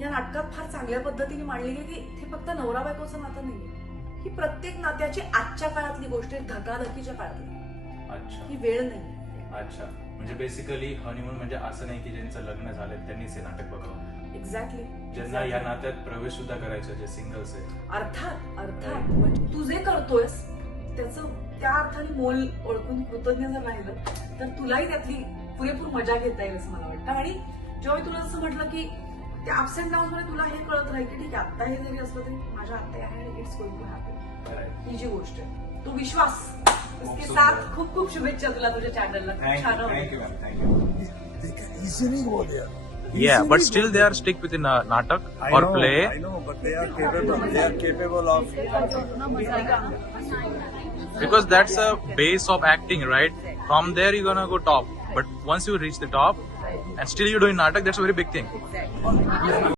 या नाटकात फार चांगल्या पद्धतीने मांडली गेली की हे फक्त नवरा बायकोचं नातं नाहीये, ही प्रत्येक नात्याची आजच्या काळातली गोष्ट आहे, धकाधकीच्या काळातली. अच्छा ही वेळ नाही. अच्छा, म्हणजे बेसिकली हनीमून म्हणजे असं नाही की ज्यांचं लग्न झालं त्यांनीच हे नाटक बघावं. एक्झॅक्टली. ज्यांना या नात्यात प्रवेश सुद्धा करायचा, जे सिंगल्स आहे. अर्थात म्हणजे तू जे करतोयस त्याचं त्या अर्थाने मोल ओळखून कृतज्ञ जर राहिलं तर तुलाही त्यातली पुरेपूर मजा घेता येईल असं मला वाटतं. आणि जेव्हा मी तुला जसं म्हटलं की त्या अप्स अँड डाऊन मध्ये तुला हे कळत राहील की ठीक आहे आता हे जरी असलं तरी माझ्या आत्या आहे आणि इट्स गोइंग टू हॅपन. ही जी गोष्ट आहे तो विश्वास, इसके साथ खूप खूप शुभेच्छा तुला तुझ्या चॅनलला. Thank you ma'am, thank you. इझिली बोल यार. Yeah, but still they are stick with in natak or play. I know, but they are capable. They are capable of. Because that's a base of acting, right? From there you're gonna go top. But once you reach the top and still you're doing natak, that's a very big thing.